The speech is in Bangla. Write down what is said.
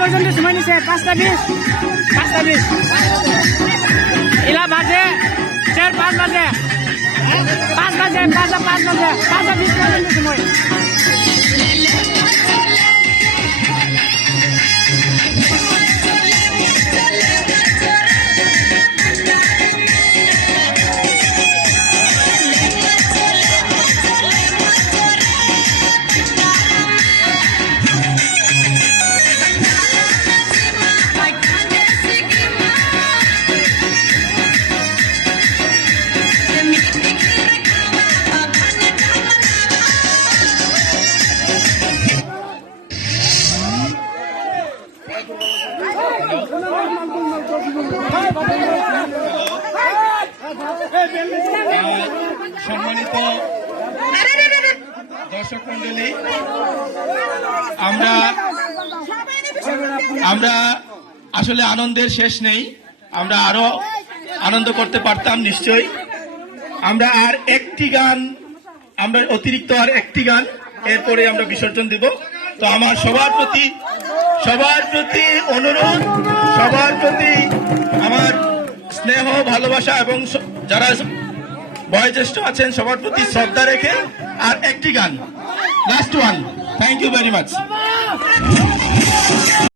পর্যন্ত সময় নিছে 5:20 ইলা বাজে 4-5 বাজে 5:20 পর্যন্ত সময়। সম্মানিত দর্শক মন্ডলী, আমরা আসলে আনন্দের শেষ নেই। আমরা আরো আনন্দ করতে পারতাম নিশ্চয়ই। আমরা আর একটি গান, আমরা অতিরিক্ত আর একটি গান, এরপরে আমরা বিসর্জন দেব। তো আমার সবার প্রতি অনুরোধ, সবার প্রতি আমার স্নেহ ভালোবাসা এবং যারা বয়োজ্যেষ্ঠ আছেন সবার প্রতি শ্রদ্ধা রেখে আর একটি গান, last one. Thank you very much.